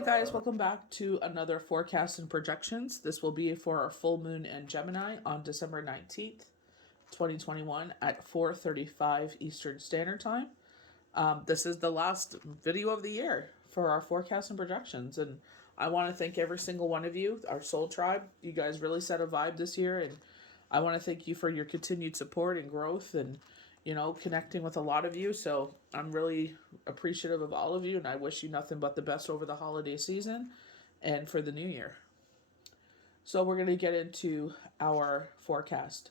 Hi guys, welcome back to another forecast and projections. This will be for our full moon in Gemini on December 19th, 2021 at 4:35 Eastern Standard Time. This is the last video of the year for our forecast and projections, and I want to thank every single one of you, our soul tribe. You guys really set a vibe this year, and I want to thank you for your continued support and growth and connecting with a lot of you. So I'm really appreciative of all of you, and I wish you nothing but the best over the holiday season and for the new year. So we're going to get into our forecast.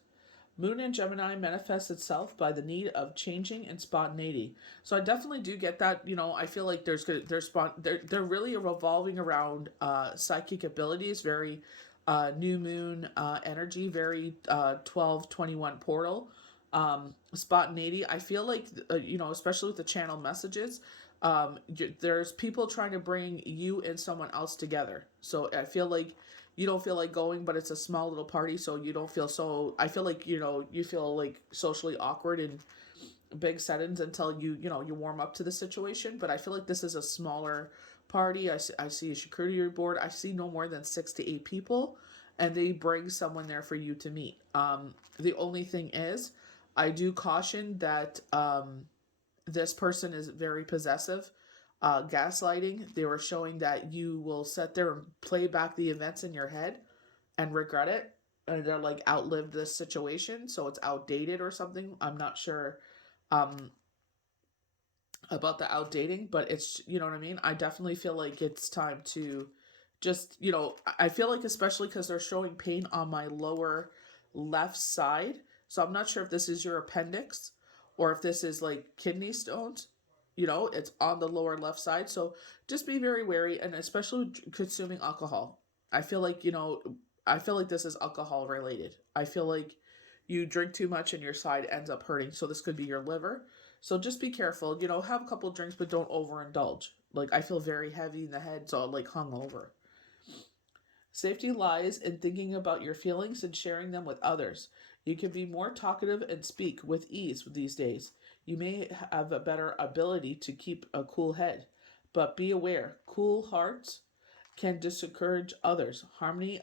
Moon in Gemini manifests itself by the need of changing and spontaneity. So I definitely do get that. I feel like they're really revolving around psychic abilities, very new moon energy, very 12/21 portal. Spontaneity. I feel like especially with the channel messages, there's people trying to bring you and someone else together. So I feel like you don't feel like going, but it's a small little party, so you don't feel so. I feel like you feel like socially awkward in big settings until you warm up to the situation. But I feel like this is a smaller party. I see a charcuterie board. I see no more than 6 to 8 people, and they bring someone there for you to meet. The only thing is, I do caution that this person is very possessive. Gaslighting. They were showing that you will sit there and play back the events in your head and regret it, and they're like outlived this situation, so it's outdated or something. I'm not sure um, about the outdating, but it's what I mean. I definitely feel like it's time to just I feel like, especially because they're showing pain on my lower left side, so I'm not sure if this is your appendix or if this is like kidney stones. It's on the lower left side, so just be very wary, and especially consuming alcohol. I feel like this is alcohol related. I feel like you drink too much and your side ends up hurting, so this could be your liver. So just be careful. Have a couple drinks, but don't overindulge. Like, I feel very heavy in the head, so I'm like hungover. Safety lies in thinking about your feelings and sharing them with others. You can be more talkative and speak with ease these days. You may have a better ability to keep a cool head, but be aware, cool hearts can discourage others. Harmony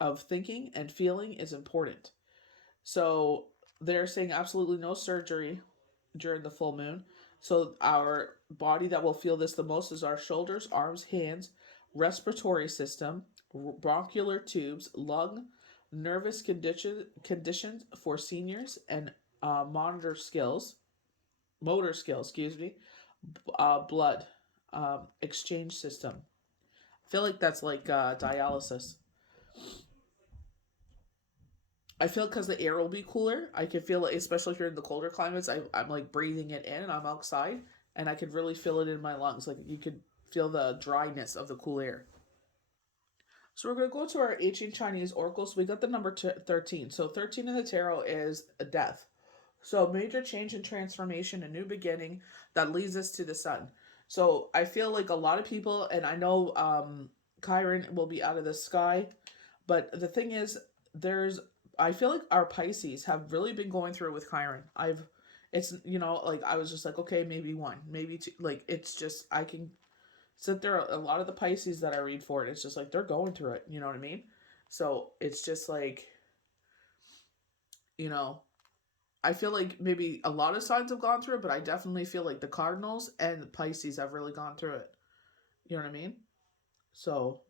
of thinking and feeling is important. So they're saying absolutely no surgery during the full moon. So our body that will feel this the most is our shoulders, arms, hands, respiratory system, bronchial tubes, lung, nervous conditions for seniors, and motor skills, excuse me, blood exchange system. I feel like that's like dialysis. I feel because the air will be cooler. I can feel it, especially here in the colder climates. I'm like breathing it in, and I'm outside, and I could really feel it in my lungs. Like, you could feel the dryness of the cool air. So we're going to go to our ancient Chinese oracles. We got the number 13. So 13 in the tarot is a death. So major change and transformation, a new beginning that leads us to the sun. So I feel like a lot of people, and I know Chiron will be out of the sky, but the thing is, I feel like our Pisces have really been going through it with Chiron. It's, like, I was just like, okay, maybe one, maybe two. Like, it's just, I can sit there, a lot of the Pisces that I read for it, it's just like they're going through it. You know what I mean? So it's just like, you know, I feel like maybe a lot of signs have gone through it, but I definitely feel like the Cardinals and the Pisces have really gone through it. You know what I mean? So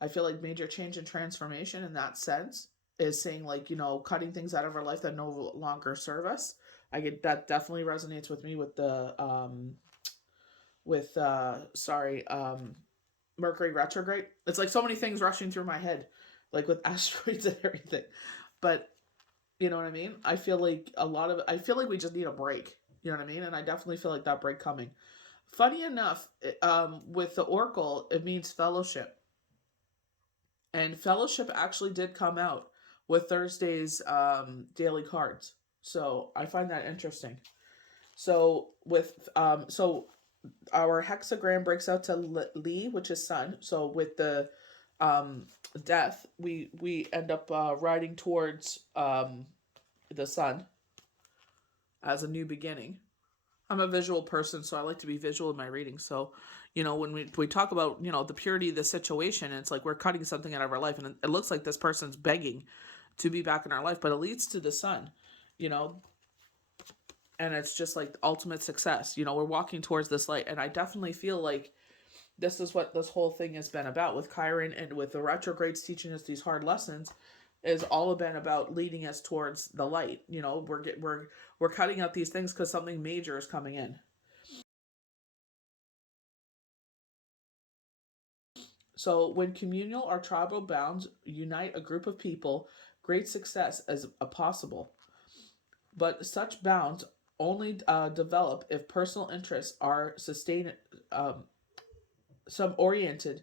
I feel like major change and transformation in that sense is saying, like, cutting things out of our life that no longer serve us. I get that definitely resonates with me with the Mercury retrograde. It's like so many things rushing through my head, like with asteroids and everything. But you know what I mean? I feel like we just need a break. You know what I mean? And I definitely feel like that break coming. Funny enough, with the Oracle, it means fellowship. And fellowship actually did come out with Thursday's daily cards. So I find that interesting. So our hexagram breaks out to Li, which is sun. So with the um, death, we end up riding towards the sun as a new beginning. I'm a visual person, so I like to be visual in my reading. So, when we talk about, the purity of the situation, it's like we're cutting something out of our life, and it looks like this person's begging to be back in our life, but it leads to the sun, you know, and it's just like ultimate success. We're walking towards this light, and I definitely feel like this is what this whole thing has been about with Chiron and with the retrogrades teaching us these hard lessons is all been about leading us towards the light. We're cutting out these things because something major is coming in. So when communal or tribal bounds unite a group of people, great success is possible. But such bounds only develop if personal interests are sustained, um, some oriented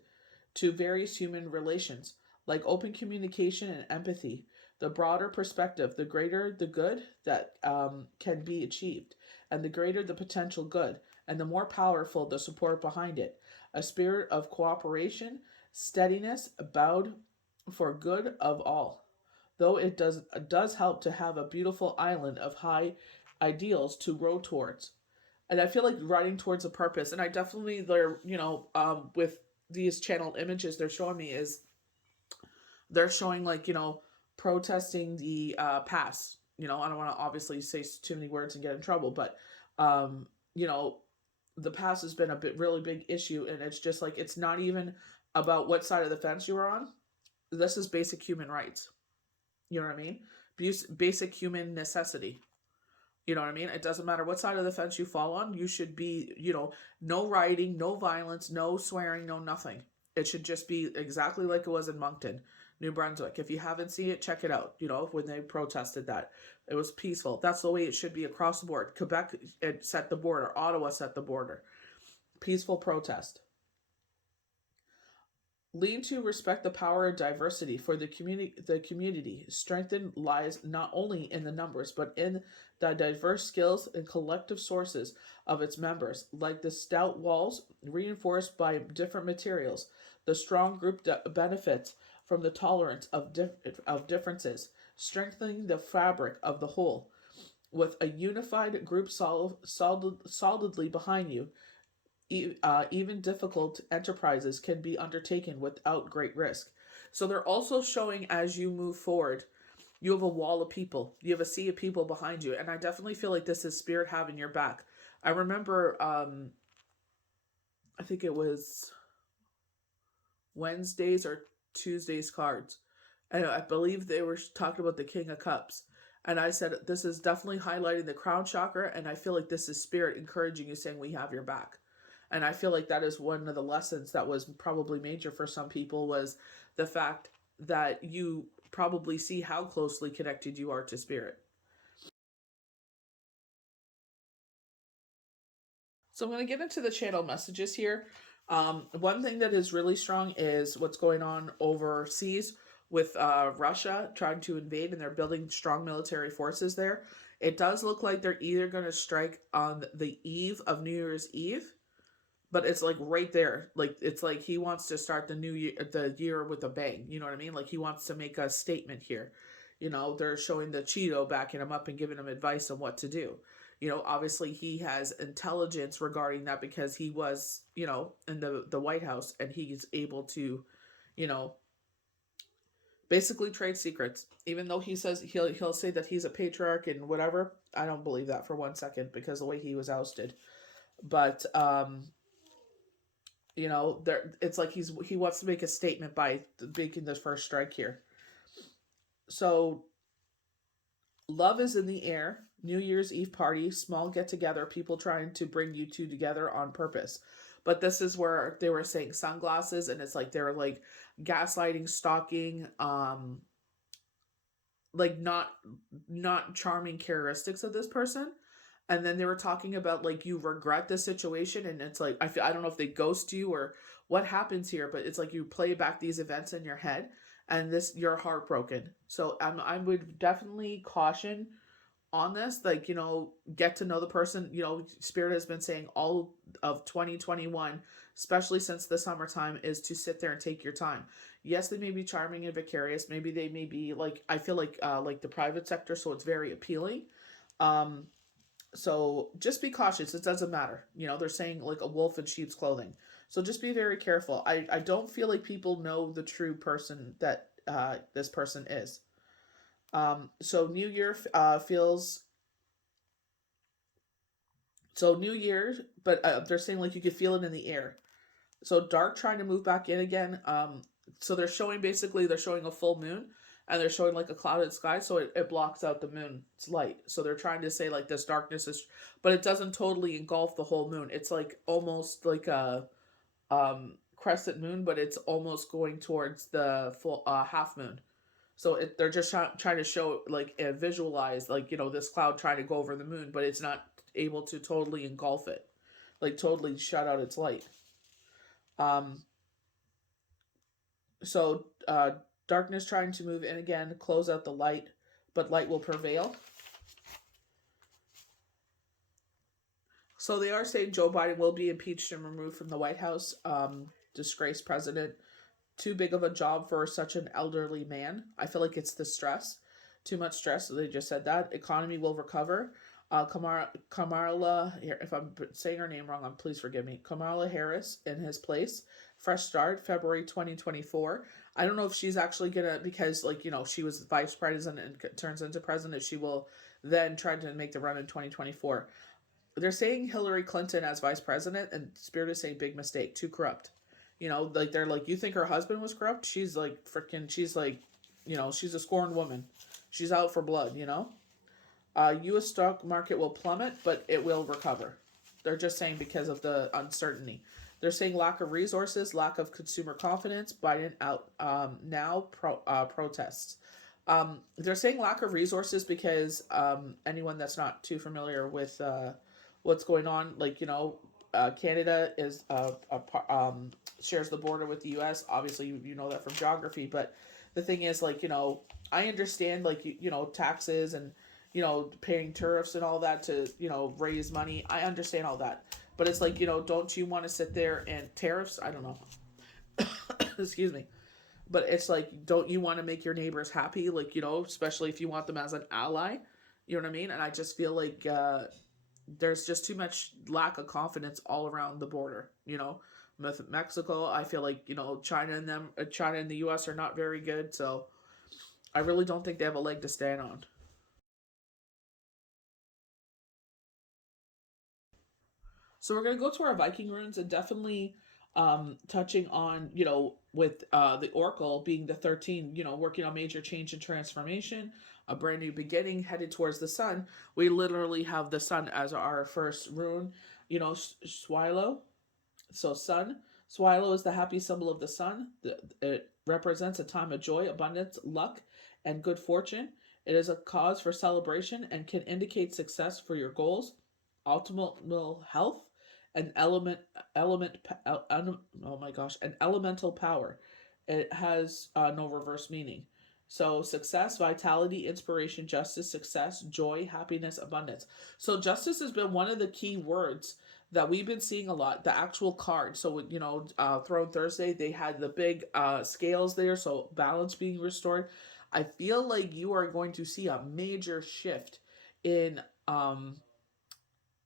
to various human relations, like open communication and empathy. The broader perspective, the greater the good that can be achieved, and the greater the potential good, and the more powerful the support behind it. A spirit of cooperation, steadiness, bowed for good of all. Though it does help to have a beautiful island of high ideals to row towards. And I feel like riding towards a purpose. And I definitely, with these channeled images they're showing me is they're showing like, protesting the past. I don't want to obviously say too many words and get in trouble, but, um, you know, the past has been a really big issue. And it's just like, it's not even about what side of the fence you are on. This is basic human rights. You know what I mean? Basic human necessity. You know what I mean? It doesn't matter what side of the fence you fall on. You should be, no rioting, no violence, no swearing, no nothing. It should just be exactly like it was in Moncton, New Brunswick. If you haven't seen it, check it out. When they protested that, it was peaceful. That's the way it should be across the board. Quebec set the border. Ottawa set the border. Peaceful protest. Lean to respect the power of diversity for the community. The community strength lies not only in the numbers, but in the diverse skills and collective sources of its members. Like the stout walls reinforced by different materials, the strong group benefits from the tolerance of differences, strengthening the fabric of the whole. With a unified group solidly behind you, even difficult enterprises can be undertaken without great risk. So they're also showing as you move forward, you have a wall of people, you have a sea of people behind you. And I definitely feel like this is spirit having your back. I remember, I think it was Wednesdays or Tuesdays cards. And I believe they were talking about the King of Cups. And I said, this is definitely highlighting the crown chakra. And I feel like this is spirit encouraging you, saying, we have your back. And I feel like that is one of the lessons that was probably major for some people, was the fact that you probably see how closely connected you are to spirit. So I'm going to get into the channel messages here. One thing that is really strong is what's going on overseas with Russia trying to invade, and they're building strong military forces there. It does look like they're either going to strike on the eve of New Year's Eve, but it's like right there. Like, it's like he wants to start the year with a bang. You know what I mean? Like, he wants to make a statement here. They're showing the Cheeto backing him up and giving him advice on what to do. Obviously he has intelligence regarding that, because he was, in the White House, and he's able to, you know, basically trade secrets. Even though he says he'll say that he's a patriarch and whatever, I don't believe that for 1 second, because the way he was ousted. But there, it's like he wants to make a statement by making the first strike here. So love is in the air. New Year's Eve party, small get together, people trying to bring you two together on purpose. But this is where they were saying sunglasses, and it's like they're like gaslighting, stalking, like not charming characteristics of this person. And then they were talking about like, you regret the situation, and it's like I don't know if they ghost you or what happens here, but it's like you play back these events in your head, and you're heartbroken. So I would definitely caution on this, like, get to know the person. Spirit has been saying all of 2021, especially since the summertime, is to sit there and take your time. Yes, they may be charming and vicarious, maybe they may be like, I feel like the private sector, so it's very appealing. So just be cautious. It doesn't matter. They're saying like a wolf in sheep's clothing. So just be very careful. I don't feel like people know the true person that this person is. So New Year feels so New Year, but they're saying like you could feel it in the air. So dark trying to move back in again. So they're showing a full moon, and they're showing like a clouded sky, so it blocks out the moon's light. So they're trying to say like this darkness is, but it doesn't totally engulf the whole moon. It's like almost like a crescent moon, but it's almost going towards the full half moon. So they're just trying to show like visualize like this cloud trying to go over the moon, but it's not able to totally engulf it, like totally shut out its light. Um, so darkness trying to move in again, close out the light, but light will prevail. So they are saying Joe Biden will be impeached and removed from the White House. Disgraced president. Too big of a job for such an elderly man. I feel like it's the stress. Too much stress. They just said that. Economy will recover. Kamala, if I'm saying her name wrong, please forgive me. Kamala Harris in his place. Fresh start, February 2024. I don't know if she's actually gonna, because she was vice president and turns into president. She will then try to make the run in 2024. They're saying Hillary Clinton as vice president, and Spirit is saying big mistake, too corrupt. Like they're like, you think her husband was corrupt? She's like freaking. She's like, she's a scorned woman. She's out for blood. U.S. stock market will plummet, but it will recover. They're just saying because of the uncertainty. They're saying lack of resources, lack of consumer confidence. Biden out now protests. They're saying lack of resources because anyone that's not too familiar with what's going on, Canada is shares the border with the U.S. Obviously, you know that from geography, but the thing is, I understand, taxes and paying tariffs and all that to raise money. I understand all that, but it's like don't you want to sit there and tariffs? I don't know. Excuse me. But it's like, don't you want to make your neighbors happy? Especially if you want them as an ally. You know what I mean? And I just feel like there's just too much lack of confidence all around the border. With Mexico, I feel like China and the U.S. are not very good. So I really don't think they have a leg to stand on. So we're gonna go to our Viking runes and definitely touching on with the Oracle being the 13, working on major change and transformation, a brand new beginning headed towards the sun. We literally have the sun as our first rune. Swallow. So sun. Swallow is the happy symbol of the sun. It represents a time of joy, abundance, luck, and good fortune. It is a cause for celebration and can indicate success for your goals, optimal health, an oh my gosh, an elemental power. It has no reverse meaning. So success, vitality, inspiration, justice, success, joy, happiness, abundance. So justice has been one of the key words that we've been seeing a lot. The actual card. So Throne Thursday, they had the big scales there, so balance being restored. I feel like you are going to see a major shift in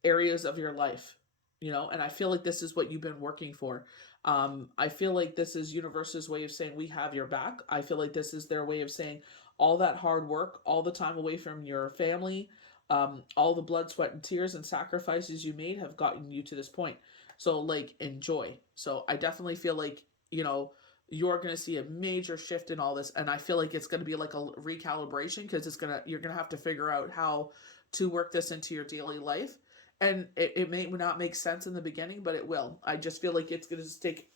areas of your life, and I feel like this is what you've been working for. I feel like this is universe's way of saying we have your back. I feel like this is their way of saying all that hard work, all the time away from your family, all the blood, sweat, and tears and sacrifices you made have gotten you to this point. So enjoy. So I definitely feel like you're going to see a major shift in all this, and I feel like it's going to be like a recalibration, because you're going to have to figure out how to work this into your daily life. And it may not make sense in the beginning, but it will. I just feel like it's going to take,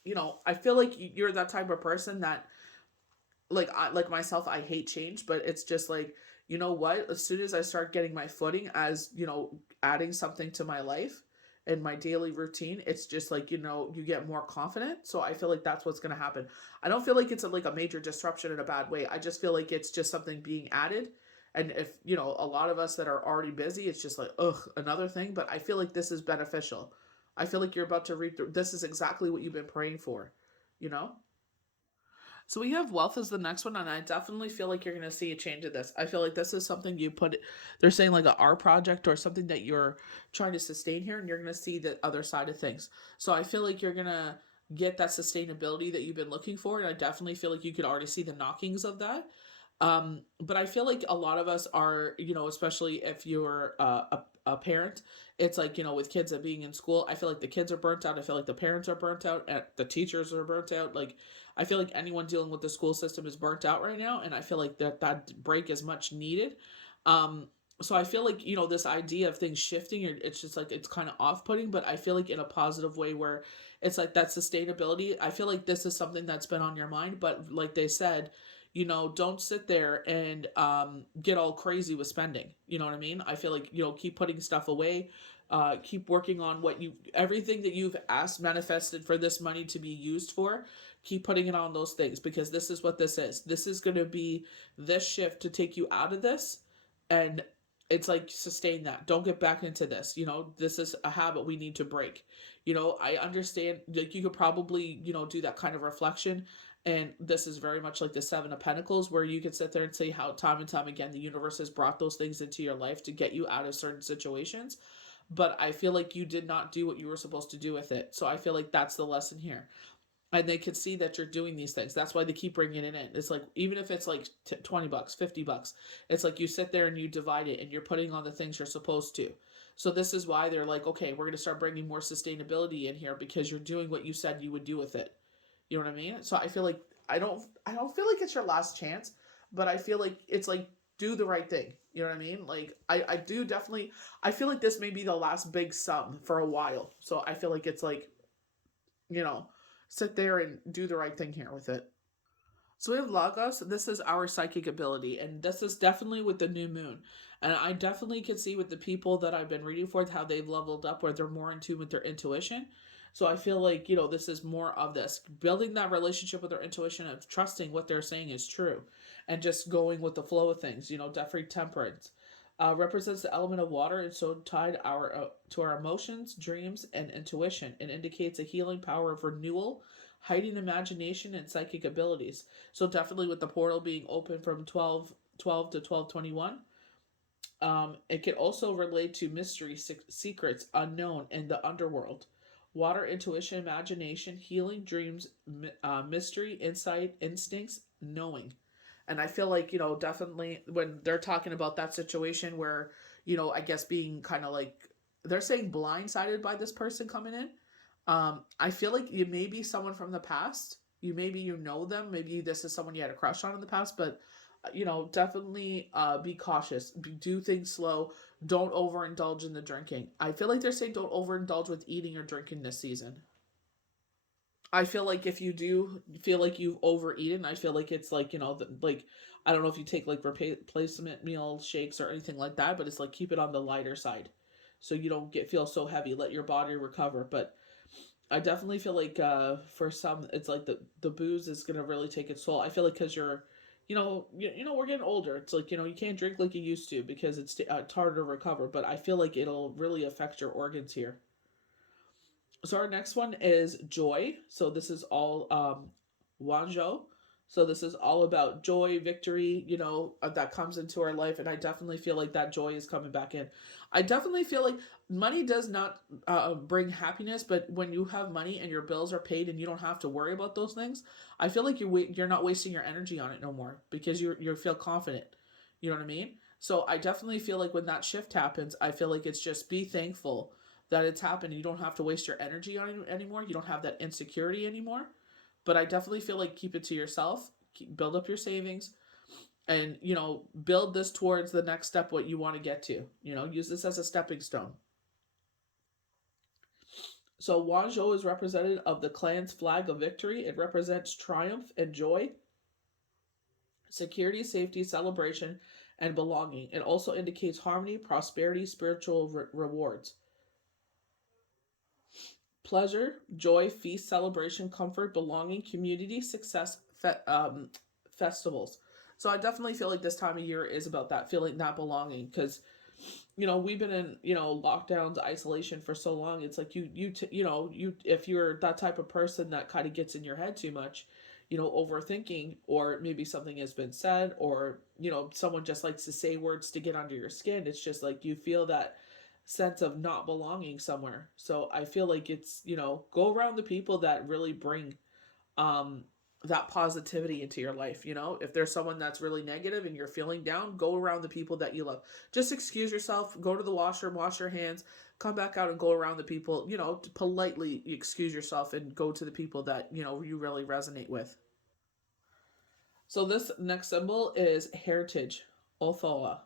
I feel like you're that type of person that, like myself, I hate change, but it's just like, you know what? As soon as I start getting my footing as, adding something to my life and my daily routine, it's just like, you get more confident. So I feel like that's what's going to happen. I don't feel like it's like a major disruption in a bad way. I just feel like it's just something being added. And if, a lot of us that are already busy, it's just like, ugh, another thing. But I feel like this is beneficial. I feel like you're about to read through. This is exactly what you've been praying for, you know? So we have wealth as the next one, and I definitely feel like you're going to see a change in this. I feel like this is something you put, they're saying like a art project or something that you're trying to sustain here, and you're going to see the other side of things. So I feel like you're going to get that sustainability that you've been looking for, and I definitely feel like you could already see the knockings of that. But I feel like a lot of us are, especially if you're a parent, it's like, with kids that being in school, I feel like the kids are burnt out. I feel like the parents are burnt out and the teachers are burnt out. Like, I feel like anyone dealing with the school system is burnt out right now. And I feel like that break is much needed. Um, so I feel like, this idea of things shifting, it's just like, it's kind of off putting, but I feel like in a positive way where it's like that sustainability. I feel like this is something that's been on your mind, but like they said, don't sit there and get all crazy with spending. You know what I mean? I feel like, keep putting stuff away, keep working on everything that you've asked, manifested for this money to be used for, keep putting it on those things, because this is what this is. This is going to be this shift to take you out of this. And it's like, sustain that. Don't get back into this. This is a habit we need to break. I understand, like, you could probably, do that kind of reflection, and this is very much like the Seven of Pentacles, where you could sit there and say how time and time again the universe has brought those things into your life to get you out of certain situations. But I feel like you did not do what you were supposed to do with it. So I feel like that's the lesson here. And they could see that you're doing these things. That's why they keep bringing it in. It's like, even if it's like $20, $50, it's like you sit there and you divide it and you're putting on the things you're supposed to. So this is why they're like, okay, we're going to start bringing more sustainability in here, because you're doing what you said you would do with it. You know what I mean? So I feel like I don't feel like it's your last chance, but I feel like it's like, do the right thing. You know what I mean? Like, I do definitely, I feel like this may be the last big sum for a while. So I feel like it's like, you know, sit there and do the right thing here with it. So we have Lagos. This is our psychic ability, and this is definitely with the new moon. And I definitely can see with the people that I've been reading for how they've leveled up, where they're more in tune with their intuition. So I feel like, this is more of this building that relationship with their intuition of trusting what they're saying is true, and just going with the flow of things. Death-free temperance represents the element of water, and so tied to our emotions, dreams, and intuition. It indicates a healing power of renewal, heightened imagination, and psychic abilities. So definitely with the portal being open from 12 to 12:21, it can also relate to mystery, secrets unknown in the underworld. Water, intuition, imagination, healing, dreams, mystery, insight, instincts, knowing. And I feel like, definitely when they're talking about that situation where, I guess being kind of like, they're saying blindsided by this person coming in. I feel like you may be someone from the past. Maybe you know them. Maybe this is someone you had a crush on in the past, but definitely be cautious. Do things slow. Don't overindulge in the drinking. I feel like they're saying don't overindulge with eating or drinking this season. I feel like if you do feel like you've overeaten, I feel like it's like, like, I don't know if you take like replacement meal shakes or anything like that, but it's like, keep it on the lighter side so you don't feel so heavy. Let your body recover. But I definitely feel like for some, it's like the booze is gonna really take its toll. I feel like because you're, we're getting older. It's like, you can't drink like you used to, because it's harder to recover. But I feel like it'll really affect your organs here. So our next one is joy. So this is all Wanzhou. So this is all about joy, victory, that comes into our life. And I definitely feel like that joy is coming back in. I definitely feel like money does not bring happiness, but when you have money and your bills are paid and you don't have to worry about those things, I feel like you're not wasting your energy on it no more, because you feel confident. You know what I mean? So I definitely feel like when that shift happens, I feel like it's just be thankful that it's happened. You don't have to waste your energy on it anymore. You don't have that insecurity anymore. But I definitely feel like keep it to yourself, build up your savings, and build this towards the next step, what you want to get to. Use this as a stepping stone. So Wanzhou is representative of the clan's flag of victory. It represents triumph and joy, security, safety, celebration, and belonging. It also indicates harmony, prosperity, spiritual rewards. Pleasure, joy, feast, celebration, comfort, belonging, community, success, festivals. So I definitely feel like this time of year is about that feeling, that belonging, because we've been in lockdowns, isolation for so long. It's like you if you're that type of person that kind of gets in your head too much, overthinking, or maybe something has been said, or someone just likes to say words to get under your skin. It's just like you feel that sense of not belonging somewhere. So I feel like it's, go around the people that really bring um that positivity into your life. If there's someone that's really negative and you're feeling down, go around the people that you love. Just excuse yourself, go to the washroom, wash your hands, come back out and go around the people, to politely excuse yourself and go to the people that you really resonate with. So this next symbol is heritage. Othoa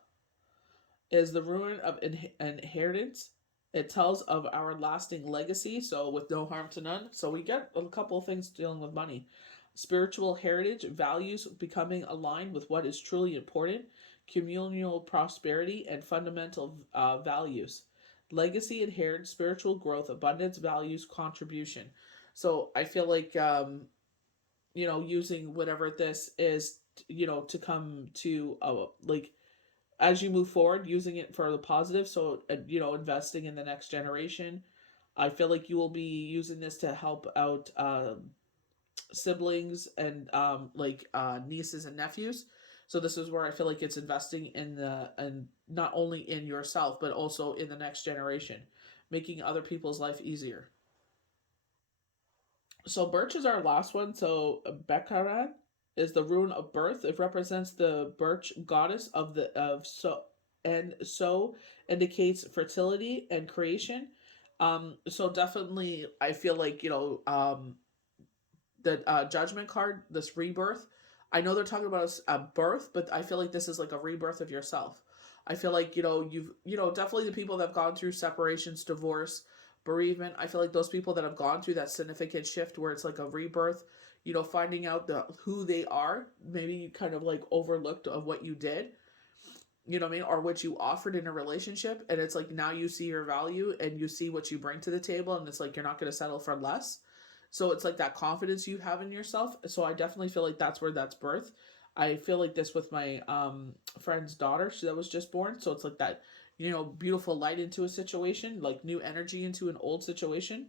is the ruin of inheritance. It tells of our lasting legacy, so with no harm to none. So we get a couple of things dealing with money. Spiritual heritage, values becoming aligned with what is truly important, communal prosperity, and fundamental values. Legacy, inherit, spiritual growth, abundance, values, contribution. So I feel like, using whatever this is, to come to, like, as you move forward, using it for the positive. So, investing in the next generation. I feel like you will be using this to help out siblings and nieces and nephews. So this is where I feel like it's investing in the and not only in yourself but also in the next generation, making other people's life easier. So birch is our last one. So Bekaran is the rune of birth. It represents the birch goddess of so indicates fertility and creation. So definitely I feel like, the judgment card, this rebirth. I know they're talking about a birth, but I feel like this is like a rebirth of yourself. I feel like, you've, definitely the people that have gone through separations, divorce, bereavement. I feel like those people that have gone through that significant shift where it's like a rebirth, finding out who they are, maybe you kind of like overlooked of what you did, what I mean, or what you offered in a relationship, and it's like now you see your value and you see what you bring to the table, and it's like you're not going to settle for less. So it's like that confidence you have in yourself. So I definitely feel like that's where that's birth. I feel like this with my friend's daughter that was just born. So it's like that, beautiful light into a situation, like new energy into an old situation.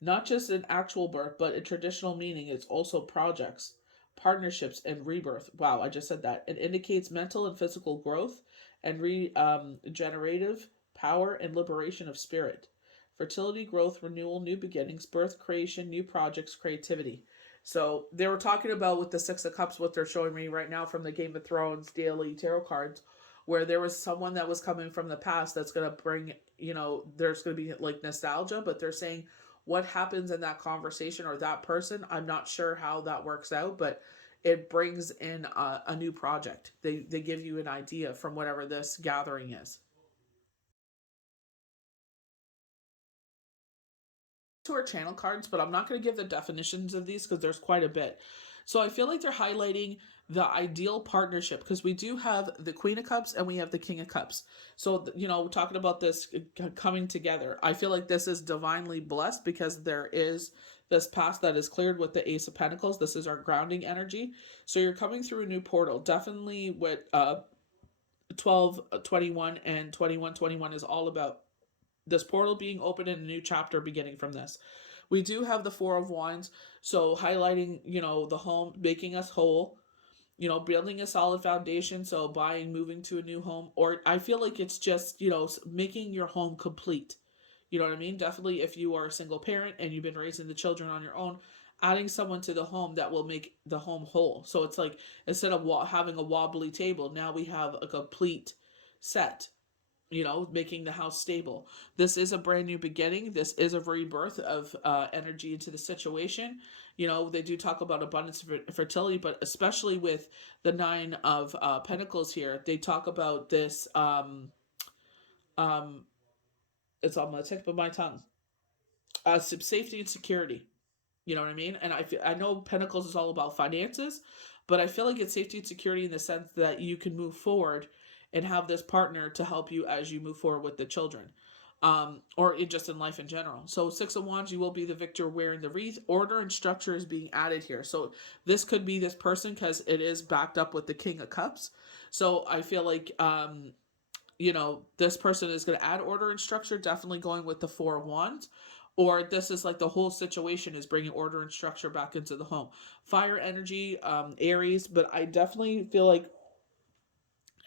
Not just an actual birth, but a traditional meaning. It's also projects, partnerships, and rebirth. Wow, I just said that. It indicates mental and physical growth and regenerative power and liberation of spirit. Fertility, growth, renewal, new beginnings, birth, creation, new projects, creativity. So they were talking about with the Six of Cups, what they're showing me right now from the Game of Thrones daily tarot cards, where there was someone that was coming from the past that's going to bring, there's going to be like nostalgia, but they're saying what happens in that conversation or that person, I'm not sure how that works out, but it brings in a new project. They give you an idea from whatever this gathering is. To our channel cards, but I'm not going to give the definitions of these because there's quite a bit. So I feel like they're highlighting the ideal partnership because we do have the Queen of Cups and we have the King of Cups. So, we're talking about this coming together. I feel like this is divinely blessed because there is this path that is cleared with the Ace of Pentacles. This is our grounding energy. So you're coming through a new portal. Definitely what 1221 and 2121 is all about, this portal being open and a new chapter beginning from this. We do have the Four of Wands, so highlighting, the home, making us whole, building a solid foundation. So buying, moving to a new home, or I feel like it's just, making your home complete. You know what I mean? Definitely if you are a single parent and you've been raising the children on your own, adding someone to the home that will make the home whole. So it's like instead of having a wobbly table, now we have a complete set, making the house stable. This is a brand new beginning. This is a rebirth of energy into the situation. They do talk about abundance of fertility, but especially with the Nine of Pentacles here, they talk about this. Um, it's on the tip of my tongue. Safety and security. You know what I mean? And I know Pentacles is all about finances, but I feel like it's safety and security in the sense that you can move forward and have this partner to help you as you move forward with the children, just in life in general. So Six of Wands, you will be the victor wearing the wreath. Order and structure is being added here. So this could be this person because it is backed up with the King of Cups. So I feel like, this person is going to add order and structure, definitely going with the Four of Wands. or this is like the whole situation is bringing order and structure back into the home. Fire energy, Aries, but I definitely feel like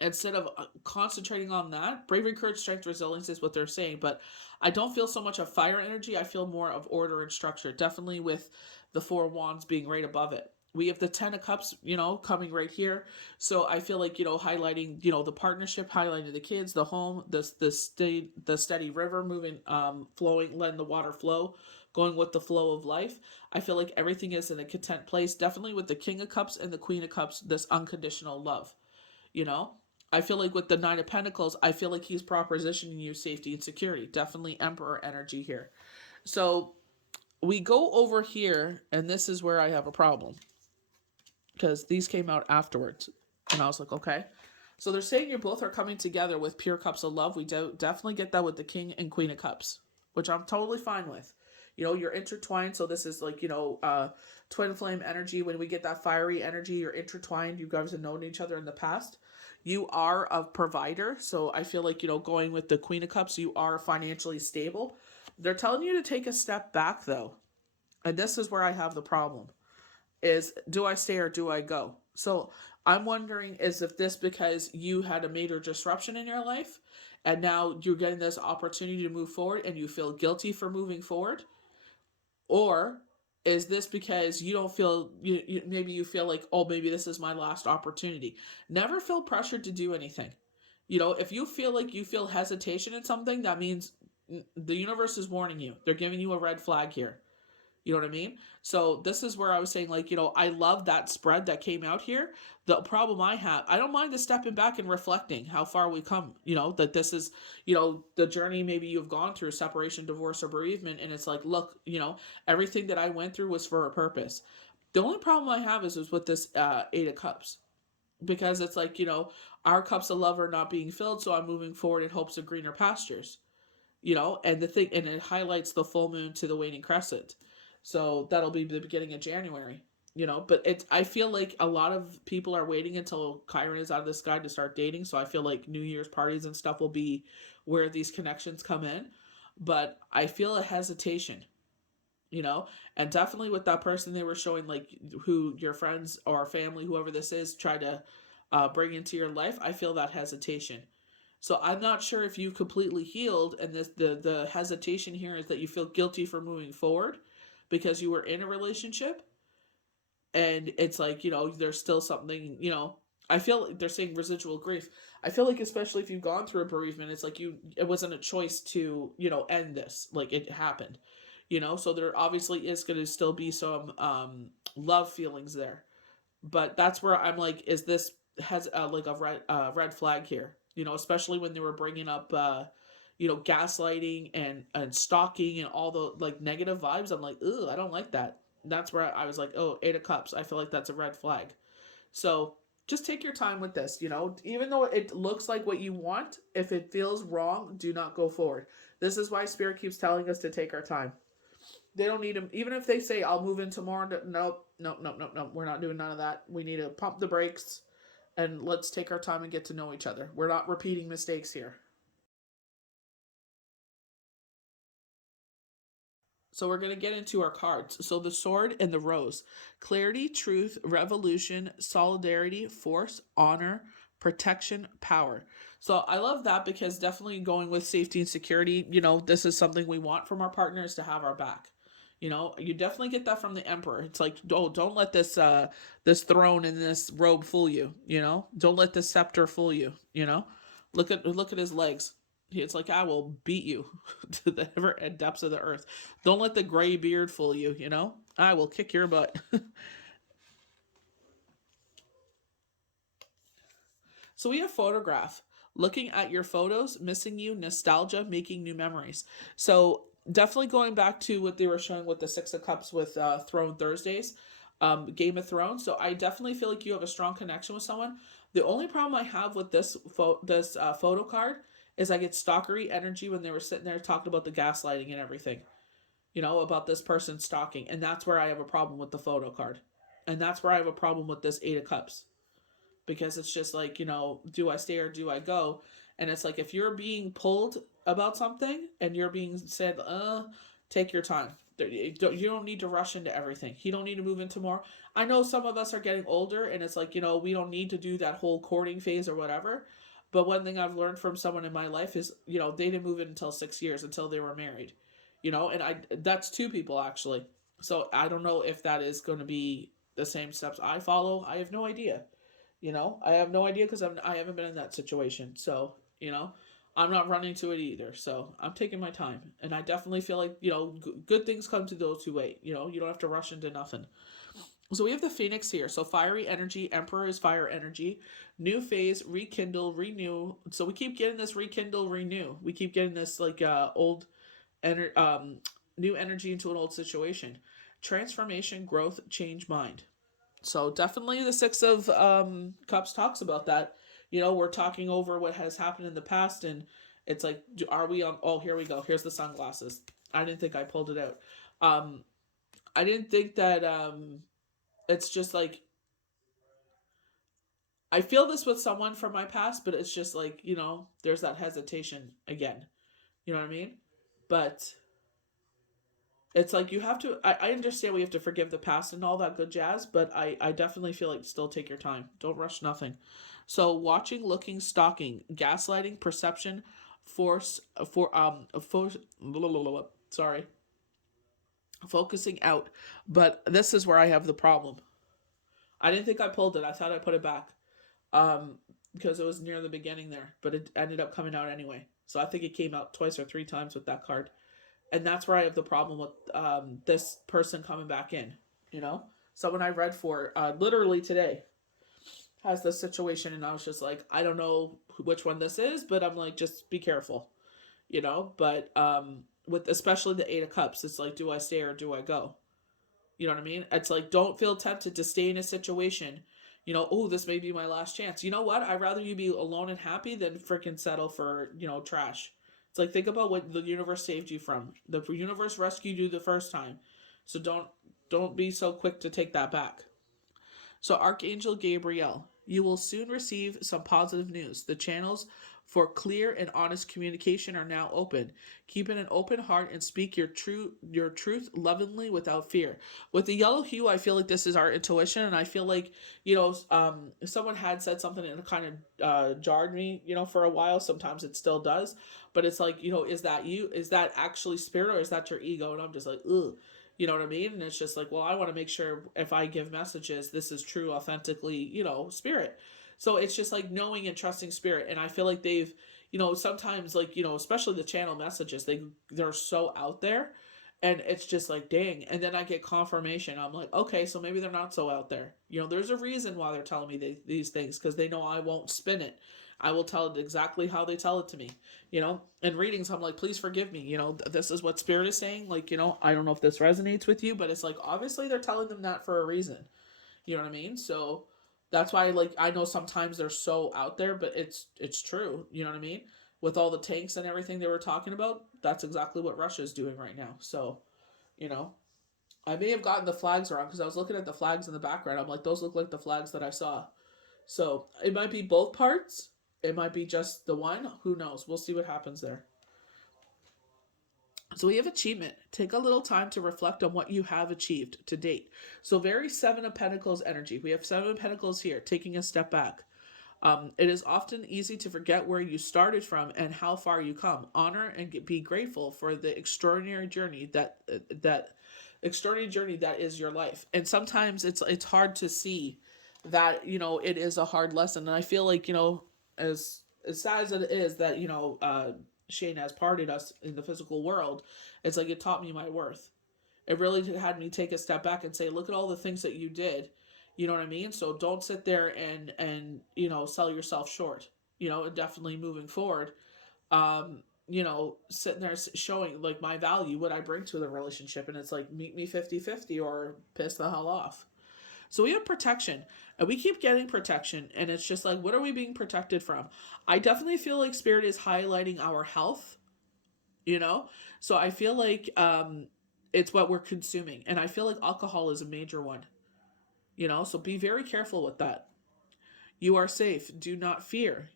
instead of concentrating on that, bravery, courage, strength, resilience is what they're saying. But I don't feel so much of fire energy. I feel more of order and structure, definitely with the Four of Wands being right above it. We have the Ten of Cups, coming right here. So I feel like, highlighting, the partnership, highlighting the kids, the home, the steady river moving, flowing, letting the water flow, going with the flow of life. I feel like everything is in a content place. Definitely with the King of Cups and the Queen of Cups, this unconditional love, you know? I feel like with the Nine of Pentacles, I feel like he's propositioning you safety and security. Definitely Emperor energy here. So we go over here, and this is where I have a problem because these came out afterwards. And I was like, okay. So they're saying you both are coming together with pure cups of love. We definitely get that with the King and Queen of Cups, which I'm totally fine with. You're intertwined. So this is like, twin flame energy. When we get that fiery energy, you're intertwined. You guys have known each other in the past. You are a provider. So I feel like, going with the Queen of Cups, you are financially stable. They're telling you to take a step back, though. And this is where I have the problem is, do I stay or do I go? So I'm wondering, is if this because you had a major disruption in your life and now you're getting this opportunity to move forward and you feel guilty for moving forward? Or is this because you don't feel, maybe you feel like, oh, maybe this is my last opportunity? Never feel pressured to do anything. If you feel like you feel hesitation in something, that means the universe is warning you. They're giving you a red flag here. You know what I mean? So this is where I was saying, like, I love that spread that came out here. The problem I have, I don't mind the stepping back and reflecting how far we come, that this is, the journey maybe you've gone through, separation, divorce, or bereavement. And it's like, look, everything that I went through was for a purpose. The only problem I have is with this Eight of Cups. Because it's like, our cups of love are not being filled. So I'm moving forward in hopes of greener pastures, and and it highlights the full moon to the waning crescent. So that'll be the beginning of January, but I feel like a lot of people are waiting until Chiron is out of the sky to start dating. So I feel like New Year's parties and stuff will be where these connections come in. But I feel a hesitation, and definitely with that person they were showing, like, who your friends or family, whoever this is, try to bring into your life. I feel that hesitation. So I'm not sure if you've completely healed, and the hesitation here is that you feel guilty for moving forward because you were in a relationship, and it's like, there's still something, I feel like they're saying residual grief. I feel like, especially if you've gone through a bereavement, it's like it wasn't a choice to, end this. Like, it happened, so there obviously is going to still be some love feelings there. But that's where I'm like, is this has like a red flag here? Especially when they were bringing up, gaslighting and stalking and all the like negative vibes. I'm like, ooh, I don't like that. That's where I was like, oh, Eight of Cups. I feel like that's a red flag. So just take your time with this. Even though it looks like what you want, if it feels wrong, do not go forward. This is why Spirit keeps telling us to take our time. They don't need them. Even if they say, I'll move in tomorrow. Nope, nope, nope, nope, nope. We're not doing none of that. We need to pump the brakes and let's take our time and get to know each other. We're not repeating mistakes here. So we're going to get into our cards. So the sword and the rose. Clarity, truth, revolution, solidarity, force, honor, protection, power. So I love that because definitely going with safety and security, this is something we want from our partners, to have our back. You definitely get that from the emperor. It's like, oh, don't let this throne and this robe fool you, Don't let this scepter fool you, Look at his legs. It's like, I will beat you to the ever depths of the earth. Don't let the gray beard fool you, I will kick your butt. So we have photograph. Looking at your photos, missing you, nostalgia, making new memories. So definitely going back to what they were showing with the Six of Cups with Throne Thursdays, Game of Thrones. So I definitely feel like you have a strong connection with someone. The only problem I have with this photo card is I get stalkery energy when they were sitting there talking about the gaslighting and everything, about this person stalking. And that's where I have a problem with the photo card. And that's where I have a problem with this Eight of Cups. Because it's just like, do I stay or do I go? And it's like, if you're being pulled about something and you're being said, Take your time. You don't need to rush into everything. You don't need to move into more. I know some of us are getting older, and it's like, we don't need to do that whole courting phase or whatever. But one thing I've learned from someone in my life is, they didn't move in until 6 years until they were married. And that's two people actually. So I don't know if that is going to be the same steps I follow. I have no idea. I have no idea because I haven't been in that situation. So, I'm not running to it either. So I'm taking my time. And I definitely feel like, good things come to those who wait. You don't have to rush into nothing. So we have the Phoenix here. So fiery energy, Emperor is fire energy, new phase, rekindle, renew. So we keep getting this rekindle, renew. We keep getting this like old, new energy into an old situation. Transformation, growth, change mind. So definitely the Six of Cups talks about that. We're talking over what has happened in the past, and it's like, are we on? Oh, here we go. Here's the sunglasses. I didn't think I pulled it out. I didn't think that. It's just like, I feel this with someone from my past, but it's just like, there's that hesitation again. You know what I mean? But it's like you have to. I understand we have to forgive the past and all that good jazz, but I definitely feel like still take your time. Don't rush nothing. So watching, looking, stalking, gaslighting, perception, force sorry, focusing out. But this is where I have the problem. I didn't think I pulled it. I thought I put it back. Because it was near the beginning there, but it ended up coming out anyway. So I think it came out twice or three times with that card. And that's where I have the problem with this person coming back in. Someone I read for literally today has this situation, and I was just like, I don't know which one this is, but I'm like, just be careful. But with especially the Eight of Cups, it's like, do I stay or do I go? You know what I mean? It's like, don't feel tempted to stay in a situation. Oh, this may be my last chance. You know what? I'd rather you be alone and happy than freaking settle for, trash. It's like, think about what the universe saved you from. The universe rescued you the first time. So don't be so quick to take that back. So Archangel Gabriel, you will soon receive some positive news. The channels for clear and honest communication are now open. Keep an open heart and speak your truth lovingly without fear. With the yellow hue, I feel like this is our intuition, and I feel like someone had said something and it kind of jarred me, for a while. Sometimes it still does, but it's like, is that you? Is that actually spirit, or is that your ego? And I'm just like, ugh. You know what I mean? And it's just like, well, I want to make sure if I give messages, this is true, authentically, spirit. So it's just like knowing and trusting spirit. And I feel like they've, sometimes like, especially the channel messages, they're so out there, and it's just like, dang. And then I get confirmation. I'm like, okay, so maybe they're not so out there. There's a reason why they're telling me these things, because they know I won't spin it. I will tell it exactly how they tell it to me. In readings, I'm like, please forgive me. This is what spirit is saying. Like, I don't know if this resonates with you, but it's like, obviously they're telling them that for a reason. You know what I mean? So that's why, like, I know sometimes they're so out there, but it's true. You know what I mean? With all the tanks and everything they were talking about, that's exactly what Russia's doing right now. So, I may have gotten the flags wrong because I was looking at the flags in the background. I'm like, those look like the flags that I saw. So it might be both parts. It might be just the one. Who knows? We'll see what happens there. So we have achievement. Take a little time to reflect on what you have achieved to date. So very Seven of Pentacles energy. We have Seven of Pentacles here, taking a step back. It is often easy to forget where you started from and how far you come. Honor and be grateful for the extraordinary journey that is your life. And sometimes it's hard to see that it is a hard lesson. And I feel like as sad as it is that Shane has parted us in the physical world, it's like it taught me my worth. It really had me take a step back and say, look at all the things that you did. You know what I mean? So don't sit there and sell yourself short. And definitely moving forward, sitting there showing like my value, what I bring to the relationship, and it's like, meet me 50-50 or piss the hell off. So we have protection, and we keep getting protection, and it's just like, what are we being protected from? I definitely feel like spirit is highlighting our health, so I feel like it's what we're consuming, and I feel like alcohol is a major one, so be very careful with that. You are safe. Do not fear.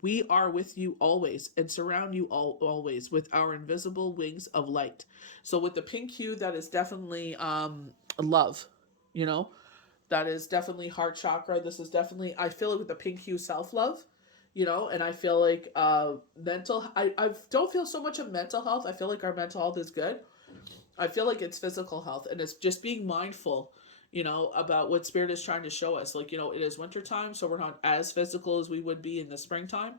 we are with you always and surround you always with our invisible wings of light. So with the pink hue, that is definitely love, you know, that is definitely heart chakra. This is definitely, I feel like with the pink hue, self-love, you know, and I feel like I don't feel so much of mental health. I feel like our mental health is good. I feel like it's physical health, and it's just being mindful, you know, about what spirit is trying to show us. Like, you know, it is wintertime, so we're not as physical as we would be in the springtime.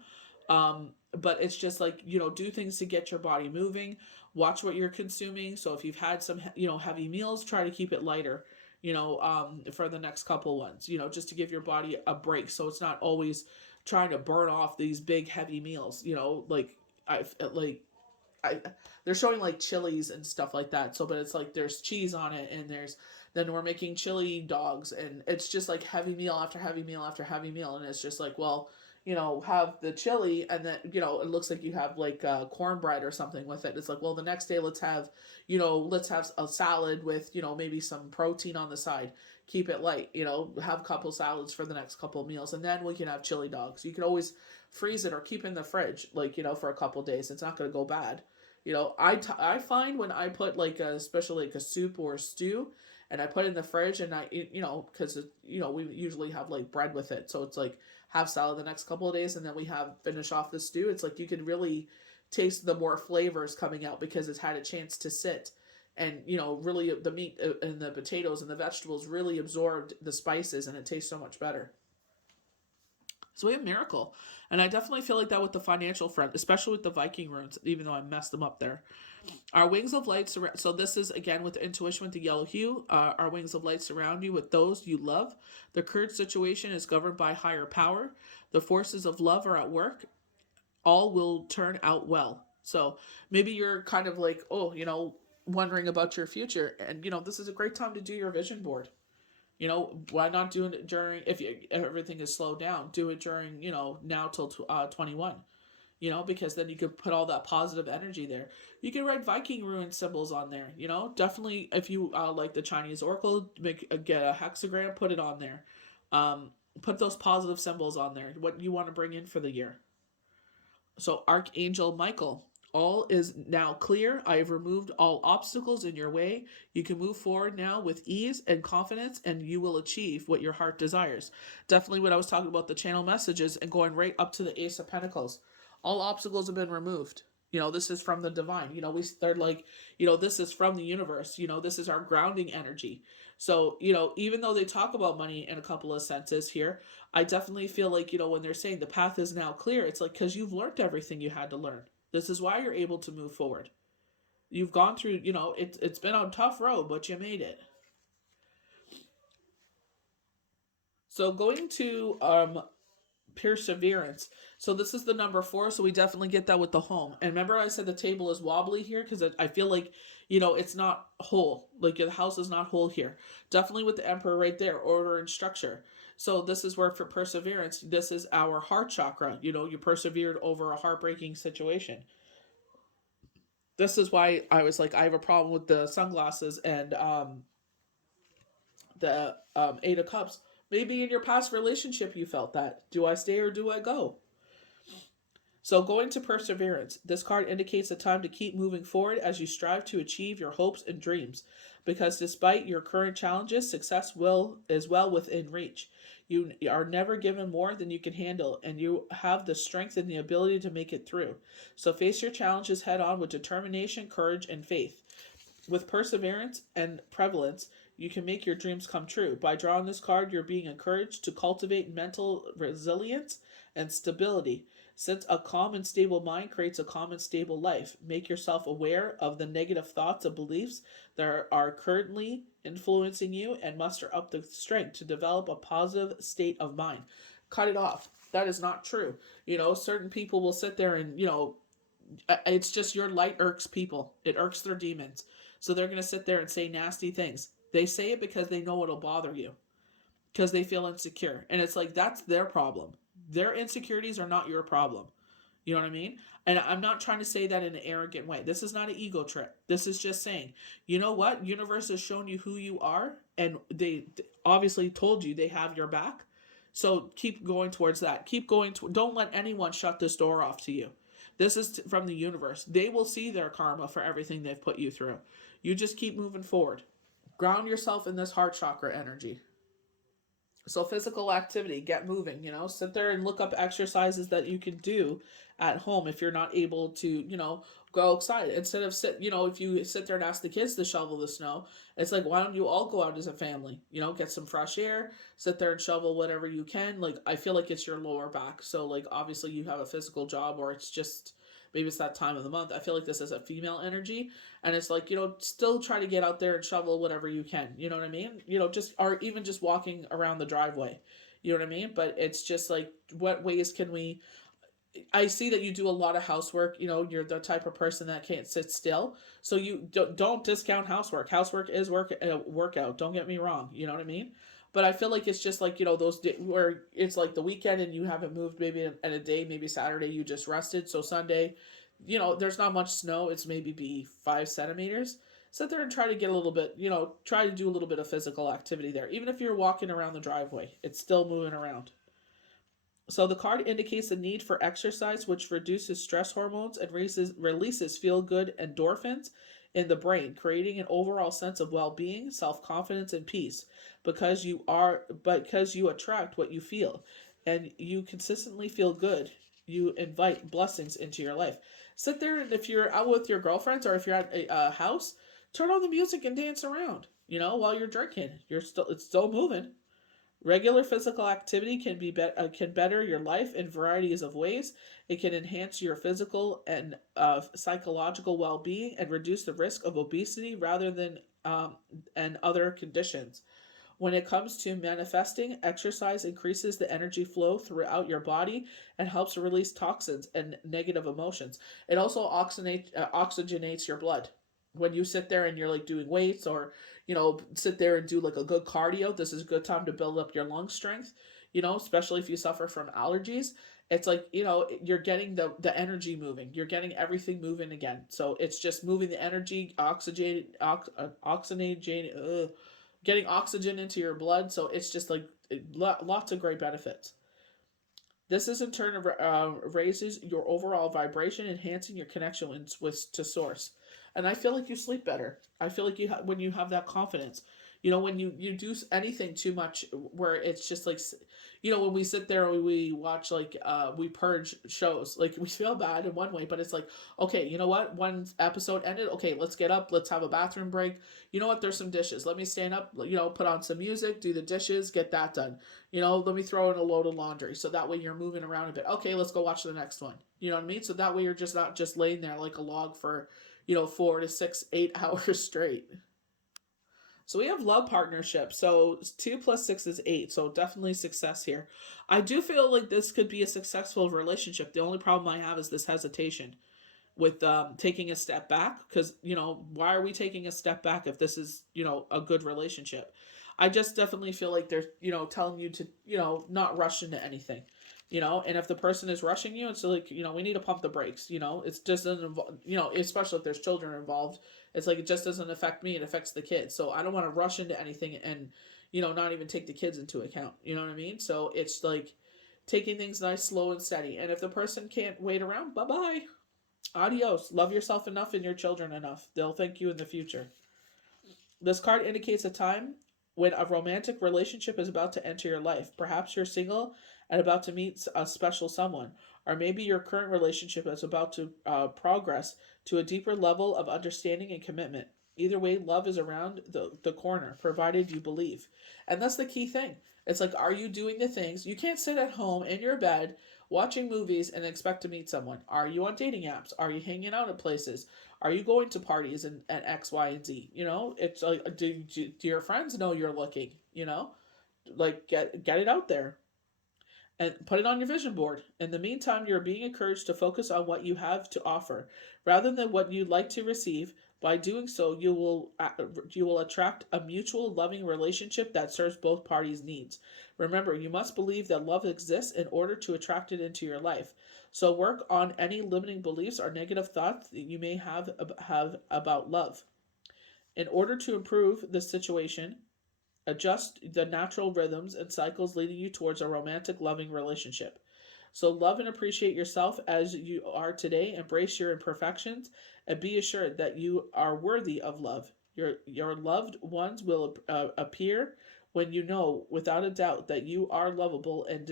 But it's just like, you know, do things to get your body moving, watch what you're consuming. So if you've had some, you know, heavy meals, try to keep it lighter, you know, for the next couple ones, you know, just to give your body a break. So it's not always trying to burn off these big heavy meals, you know, I they're showing like chilies and stuff like that. So, but it's like there's cheese on it, and there's then we're making chili dogs, and it's just like heavy meal after heavy meal after heavy meal, and it's just like, well, you know, have the chili, and then, you know, it looks like you have like cornbread or something with it. It's like, well, the next day let's have, you know, let's have a salad with, you know, maybe some protein on the side. Keep it light, you know, have a couple salads for the next couple meals, and then we can have chili dogs. You can always freeze it or keep in the fridge, like, you know, for a couple days. It's not going to go bad. You know, I find when I put like especially like a soup or a stew, and I put it in the fridge, and you know, because you know, we usually have like bread with it, so it's like have salad the next couple of days, and then we have finish off the stew. It's like you can really taste the more flavors coming out because it's had a chance to sit, and you know, really the meat and the potatoes and the vegetables really absorbed the spices, and it tastes so much better. So we have miracle, and I definitely feel like that with the financial front, especially with the Viking runes, even though I messed them up there. Our wings of light surround. So this is again with the intuition with the yellow hue. Our wings of light surround you with those you love. The current situation is governed by higher power. The forces of love are at work. All will turn out well. So maybe you're kind of like, oh, you know, wondering about your future, and you know, this is a great time to do your vision board. You know, why not do it during, if everything is slowed down, do it during, you know, now till 21, you know, because then you could put all that positive energy there. You can write Viking rune symbols on there, you know, definitely if you like the Chinese oracle, get a hexagram, put it on there. Um, put those positive symbols on there, what you want to bring in for the year. So, Archangel Michael, all is now clear. I have removed all obstacles in your way. You can move forward now with ease and confidence, and you will achieve what your heart desires. Definitely what I was talking about, the channel messages and going right up to the Ace of Pentacles. All obstacles have been removed. You know, this is from the divine. You know, they're like, you know, this is from the universe. You know, this is our grounding energy. So, you know, even though they talk about money in a couple of senses here, I definitely feel like, you know, when they're saying the path is now clear, it's like because you've learned everything you had to learn. This is why you're able to move forward. You've gone through, you know, it's been a tough road, but you made it. So going to perseverance. So this is the number 4, so we definitely get that with the home. And remember I said the table is wobbly here because I feel like, you know, it's not whole. Like the house is not whole here. Definitely with the emperor right there, order and structure. So this is where for perseverance, this is our heart chakra. You know, you persevered over a heartbreaking situation. This is why I was like, I have a problem with the sunglasses and the 8 of Cups. Maybe in your past relationship you felt that. Do I stay or do I go? So, going to perseverance, this card indicates a time to keep moving forward as you strive to achieve your hopes and dreams. Because despite your current challenges, success will is well within reach. You are never given more than you can handle, and you have the strength and the ability to make it through. So, face your challenges head on with determination, courage, and faith. With perseverance and prevalence, you can make your dreams come true. By drawing this card, you're being encouraged to cultivate mental resilience and stability. Since a calm and stable mind creates a calm and stable life, make yourself aware of the negative thoughts and beliefs that are currently influencing you and muster up the strength to develop a positive state of mind. Cut it off. That is not true. You know, certain people will sit there and, you know, it's just your light irks people. It irks their demons. So they're going to sit there and say nasty things. They say it because they know it'll bother you, because they feel insecure. And it's like, that's their problem. Their insecurities are not your problem. You know what I mean? And I'm not trying to say that in an arrogant way. This is not an ego trip. This is just saying, you know what? Universe has shown you who you are, and they obviously told you they have your back. So keep going towards that. Keep going. Don't let anyone shut this door off to you. This is from the universe. They will see their karma for everything they've put you through. You just keep moving forward. Ground yourself in this heart chakra energy. So physical activity, get moving, sit there and look up exercises that you can do at home if you're not able to, go outside. Instead of if you sit there and ask the kids to shovel the snow, it's like, why don't you all go out as a family, get some fresh air, sit there and shovel whatever you can. Like, I feel like it's your lower back. So like, obviously you have a physical job, or it's just, maybe it's that time of the month. I feel like this is a female energy, and it's like, still try to get out there and shovel whatever you can. You know what I mean? Just, or even just walking around the driveway. You know what I mean? But it's just like, what ways can we? I see that you do a lot of housework. You're the type of person that can't sit still. So you don't discount housework. Housework is workout. Don't get me wrong. You know what I mean? But I feel like it's just like, those where it's like the weekend and you haven't moved, maybe in a day, maybe Saturday you just rested. So Sunday, there's not much snow. It's maybe be 5 centimeters. Sit there and try to get a little bit, try to do a little bit of physical activity there. Even if you're walking around the driveway, it's still moving around. So the card indicates the need for exercise, which reduces stress hormones and releases feel-good endorphins in the brain, creating an overall sense of well-being, self-confidence, and peace. Because you attract what you feel, and you consistently feel good, you invite blessings into your life. Sit there, and if you're out with your girlfriends or if you're at a house, turn on the music and dance around. While you're drinking, it's still moving. Regular physical activity can better your life in varieties of ways. It can enhance your physical and psychological well-being and reduce the risk of obesity rather than and other conditions. When it comes to manifesting, exercise increases the energy flow throughout your body and helps release toxins and negative emotions. It also oxygenates your blood. When you sit there and you're like doing weights, or sit there and do like a good cardio, this is a good time to build up your lung strength, especially if you suffer from allergies. It's like, you're getting the energy moving, you're getting everything moving again. So it's just moving the energy, getting oxygen into your blood. So it's just like lots of great benefits. This is in turn raises your overall vibration, enhancing your connection to source. And I feel like you sleep better. I feel like when you have that confidence, when you do anything too much, where it's just like, when we sit there and we watch like we purge shows, like we feel bad in one way, but it's like, okay, you know what? One episode ended. Okay, let's get up. Let's have a bathroom break. You know what? There's some dishes. Let me stand up. Put on some music, do the dishes, get that done. Let me throw in a load of laundry. So that way you're moving around a bit. Okay, let's go watch the next one. You know what I mean? So that way you're just not just laying there like a log for 4 to 6, 8 hours straight. So we have love partnership. So 2 plus 6 is 8. So definitely success here. I do feel like this could be a successful relationship. The only problem I have is this hesitation with taking a step back. Because, why are we taking a step back if this is, a good relationship? I just definitely feel like they're, telling you to, not rush into anything. And if the person is rushing you, it's like, we need to pump the brakes. It's just doesn't involve, especially if there's children involved. It's like, it just doesn't affect me, it affects the kids. So I don't want to rush into anything and, not even take the kids into account. You know what I mean? So it's like taking things nice, slow, and steady. And if the person can't wait around, bye-bye. Adios. Love yourself enough and your children enough. They'll thank you in the future. This card indicates a time when a romantic relationship is about to enter your life. Perhaps you're single and about to meet a special someone, or maybe your current relationship is about to progress to a deeper level of understanding and commitment. Either way, love is around the corner, provided you believe. And that's the key thing. It's like, are you doing the things? You can't sit at home in your bed watching movies and expect to meet someone. Are you on dating apps? Are you hanging out at places? Are you going to parties and X, Y, and Z? It's like, do your friends know you're looking? Like, get it out there and put it on your vision board. In the meantime, you're being encouraged to focus on what you have to offer rather than what you'd like to receive. By doing so, you will attract a mutual loving relationship that serves both parties' needs. Remember, you must believe that love exists in order to attract it into your life. So work on any limiting beliefs or negative thoughts that you may have about love. In order to improve the situation, Adjust the natural rhythms and cycles leading you towards a romantic, loving relationship. So love and appreciate yourself as you are today. Embrace your imperfections and be assured that you are worthy of love. Your loved ones will appear when you know without a doubt that you are lovable and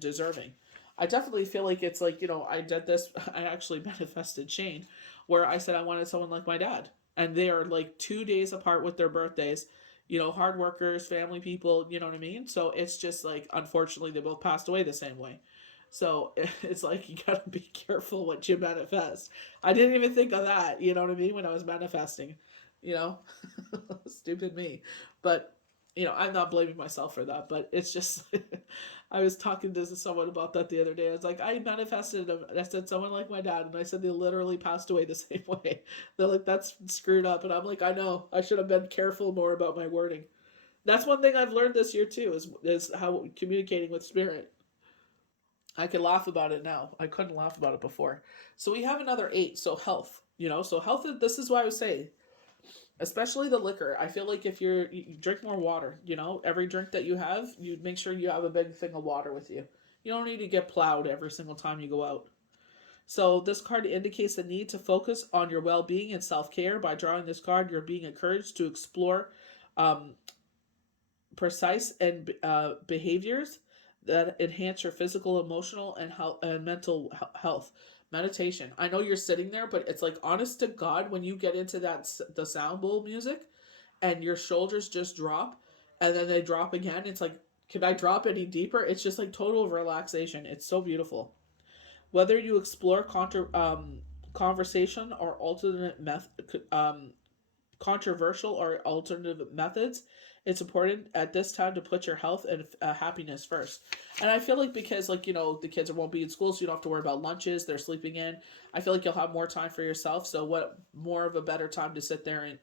deserving. I definitely feel like it's like, I did this, I actually manifested Shane, where I said I wanted someone like my dad. And they are like 2 days apart with their birthdays, hard workers, family people, you know what I mean? So it's just like, unfortunately, they both passed away the same way. So it's like you gotta be careful what you manifest. I didn't even think of that, you know what I mean, when I was manifesting, you know? Stupid me. But, I'm not blaming myself for that, but it's just, I was talking to someone about that the other day. I was like, I manifested, I said, someone like my dad, and I said they literally passed away the same way. They're like, that's screwed up. And I'm like, I know, I should have been careful more about my wording. That's one thing I've learned this year too, is how communicating with spirit. I can laugh about it now. I couldn't laugh about it before. So we have another eight. So health, so health. This is why I would say, especially the liquor. I feel like if you drink more water, every drink that you have, you make sure you have a big thing of water with you. You don't need to get plowed every single time you go out. So this card indicates the need to focus on your well-being and self-care. By drawing this card, you're being encouraged to explore um, precise and behaviors that enhance your physical, emotional, and mental health. Meditation. I know you're sitting there, but it's like, honest to God, when you get into the sound bowl music, and your shoulders just drop, and then they drop again. It's like, can I drop any deeper? It's just like total relaxation. It's so beautiful. Whether you explore conversation or alternate controversial or alternative methods, it's important at this time to put your health and happiness first. And I feel like, because, like, the kids won't be in school, so you don't have to worry about lunches, they're sleeping in. I feel like you'll have more time for yourself. So what more of a better time to sit there and,